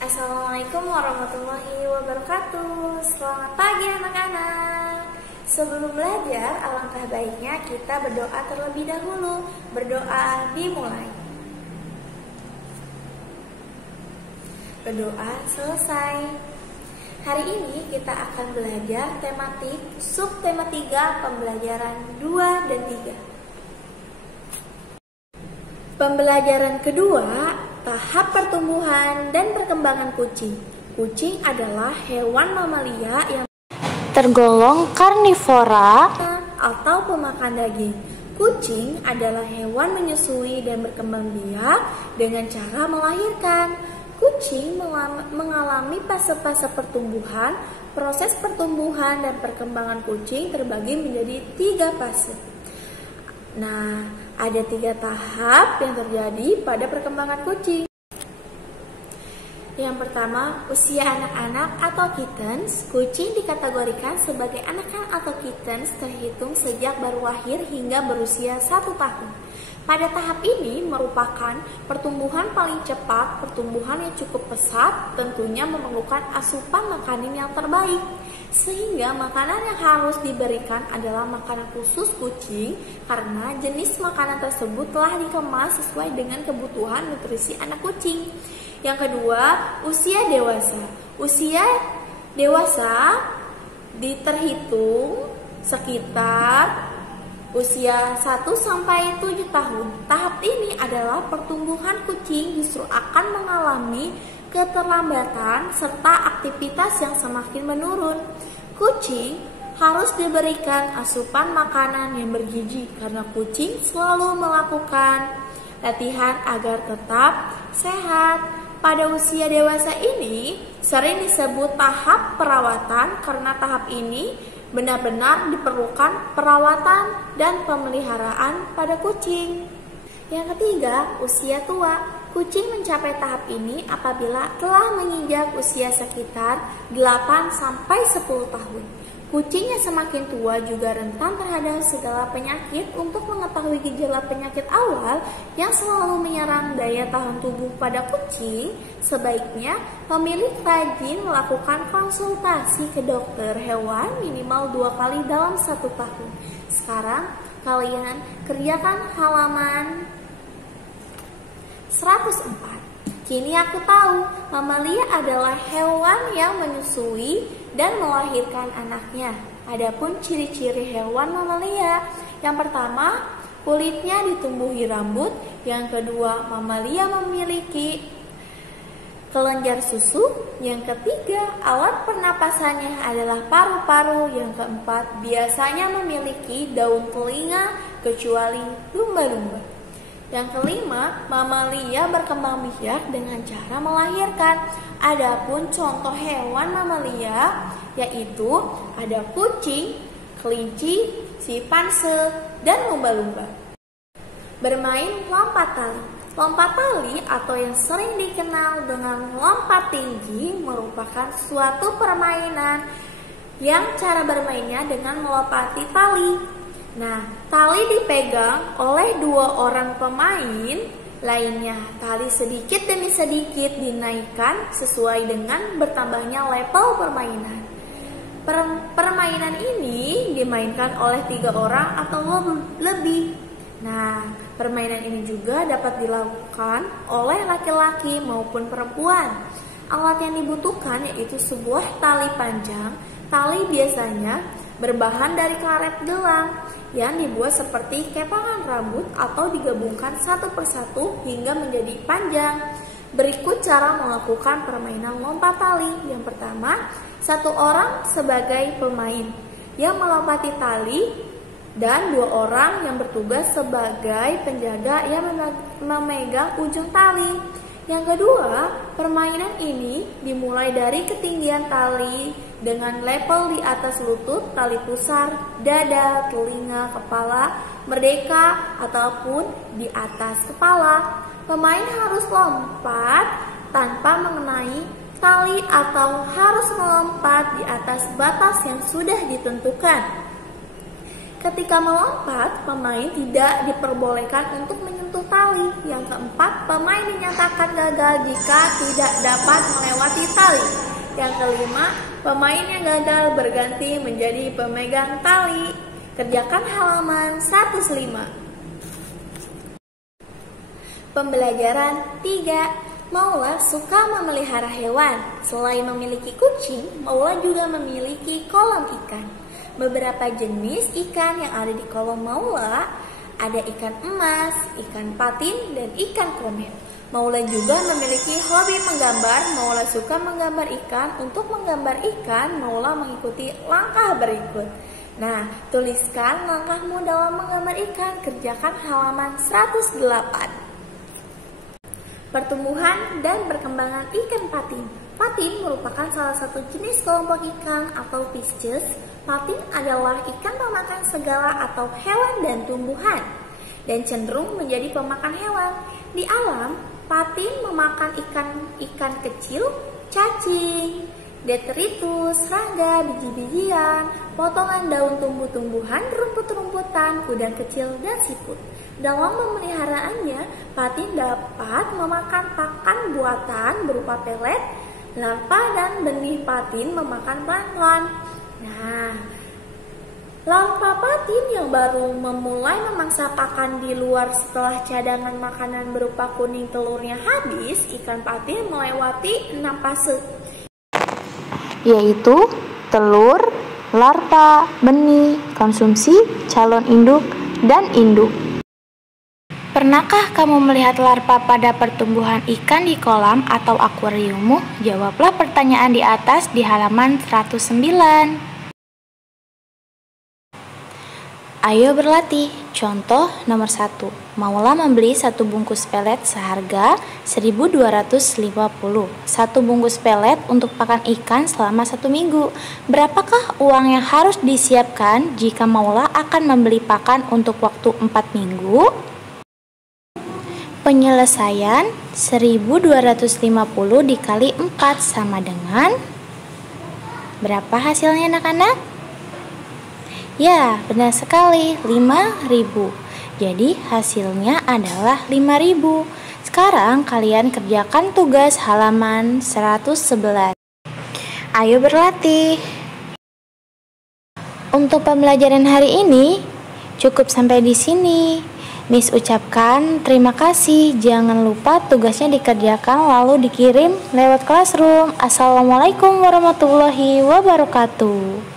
Assalamualaikum warahmatullahi wabarakatuh. Selamat pagi anak-anak. Sebelum belajar, alangkah baiknya kita berdoa terlebih dahulu. Berdoa dimulai. Berdoa selesai. Hari ini kita akan belajar tematik subtema 3 pembelajaran 2 dan 3. Pembelajaran kedua, tahap pertumbuhan dan perkembangan kucing. Kucing adalah hewan mamalia yang tergolong karnivora atau pemakan daging. Kucing adalah hewan menyusui dan berkembang biak dengan cara melahirkan. Kucing mengalami fase-fase pertumbuhan. Proses pertumbuhan dan perkembangan kucing terbagi menjadi 3 fase. Nah, ada 3 tahap yang terjadi pada perkembangan kucing. Yang pertama, usia anak-anak atau kittens. Kucing dikategorikan sebagai anak-anak atau kittens terhitung sejak baru lahir hingga berusia 1 tahun. Pada tahap ini merupakan pertumbuhan paling cepat, pertumbuhan yang cukup pesat, tentunya memerlukan asupan makanan yang terbaik. Sehingga makanan yang harus diberikan adalah makanan khusus kucing karena jenis makanan tersebut telah dikemas sesuai dengan kebutuhan nutrisi anak kucing. Yang kedua, usia dewasa. Usia dewasa terhitung sekitar usia 1-7 tahun. Tahap ini adalah pertumbuhan kucing justru akan mengalami keterlambatan serta aktivitas yang semakin menurun. Kucing harus diberikan asupan makanan yang bergizi karena kucing selalu melakukan latihan agar tetap sehat. Pada usia dewasa ini sering disebut tahap perawatan karena tahap ini benar-benar diperlukan perawatan dan pemeliharaan pada kucing. Yang ketiga, usia tua. Kucing mencapai tahap ini apabila telah menginjak usia sekitar 8-10 tahun. Kucing yang semakin tua juga rentan terhadap segala penyakit. Untuk mengetahui gejala penyakit awal yang selalu menyerang daya tahan tubuh pada kucing, sebaiknya pemilik rajin melakukan konsultasi ke dokter hewan minimal 2 kali dalam 1 tahun. Sekarang kalian kerjakan halaman 104. Kini aku tahu, mamalia adalah hewan yang menyusui dan melahirkan anaknya. Adapun ciri-ciri hewan mamalia, yang pertama, kulitnya ditumbuhi rambut. Yang kedua, mamalia memiliki kelenjar susu. Yang ketiga, alat pernapasannya adalah paru-paru. Yang keempat, biasanya memiliki daun telinga kecuali lumba-lumba. Yang kelima, mamalia berkembang biak dengan cara melahirkan. Adapun contoh hewan mamalia yaitu ada kucing, kelinci, simpanse, dan lumba-lumba. Bermain lompat tali. Lompat tali atau yang sering dikenal dengan lompat tinggi merupakan suatu permainan yang cara bermainnya dengan melompati tali. Nah, tali dipegang oleh 2 orang pemain lainnya. Tali sedikit demi sedikit dinaikkan sesuai dengan bertambahnya level permainan. Permainan ini dimainkan oleh 3 orang atau lebih. Nah, permainan ini juga dapat dilakukan oleh laki-laki maupun perempuan. Alat yang dibutuhkan yaitu sebuah tali panjang. Tali biasanya berbahan dari karet gelang yang dibuat seperti kepangan rambut atau digabungkan satu persatu hingga menjadi panjang. Berikut cara melakukan permainan lompat tali. Yang pertama, 1 orang sebagai pemain yang melompati tali dan 2 orang yang bertugas sebagai penjaga yang memegang ujung tali. Yang kedua, permainan ini dimulai dari ketinggian tali dengan level di atas lutut, tali pusar, dada, telinga, kepala, merdeka, ataupun di atas kepala. Pemain harus lompat tanpa mengenai tali atau harus melompat di atas batas yang sudah ditentukan. Ketika melompat, pemain tidak diperbolehkan untuk menyentuh tali. tali. Yang keempat, pemain dinyatakan gagal jika tidak dapat melewati tali. Yang kelima, pemain yang gagal berganti menjadi pemegang tali. Kerjakan halaman 105. Pembelajaran 3. Maula suka memelihara hewan. Selain memiliki kucing, Maula juga memiliki kolam ikan. Beberapa jenis ikan yang ada di kolam Maula ada ikan emas, ikan patin, dan ikan komet. Maula juga memiliki hobi menggambar. Maula suka menggambar ikan. Untuk menggambar ikan, Maula mengikuti langkah berikut. Nah, tuliskan langkahmu dalam menggambar ikan. Kerjakan halaman 108. Pertumbuhan dan perkembangan ikan patin. Patin merupakan salah satu jenis kelompok ikan atau Pisces. Patin adalah ikan pemakan segala atau hewan dan tumbuhan, dan cenderung menjadi pemakan hewan. Di alam, patin memakan ikan kecil, cacing, detritus, serangga, biji-bijian, potongan daun tumbuh-tumbuhan, rumput-rumputan, udang kecil, dan siput. Dalam pemeliharaannya, patin dapat memakan pakan buatan berupa pelet, larva, dan benih patin memakan plankton. Nah, larva patin yang baru memulai memangsa pakan di luar setelah cadangan makanan berupa kuning telurnya habis, ikan patin melewati 6 fase, yaitu telur, larva, benih, konsumsi, calon induk, dan induk. Pernahkah kamu melihat larva pada pertumbuhan ikan di kolam atau akuariummu? Jawablah pertanyaan di atas di halaman 109. Ayo berlatih. Contoh nomor 1. Maula membeli 1 bungkus pelet seharga 1.250. 1 bungkus pelet untuk pakan ikan selama 1 minggu. Berapakah uang yang harus disiapkan jika Maula akan membeli pakan untuk waktu 4 minggu? Penyelesaian 1.250 dikali 4 sama dengan berapa hasilnya anak-anak? Ya, benar sekali, 5.000. Jadi hasilnya adalah 5.000. Sekarang kalian kerjakan tugas halaman 111. Ayo berlatih. Untuk pembelajaran hari ini cukup sampai di sini. Miss ucapkan terima kasih. Jangan lupa tugasnya dikerjakan lalu dikirim lewat Classroom. Assalamualaikum warahmatullahi wabarakatuh.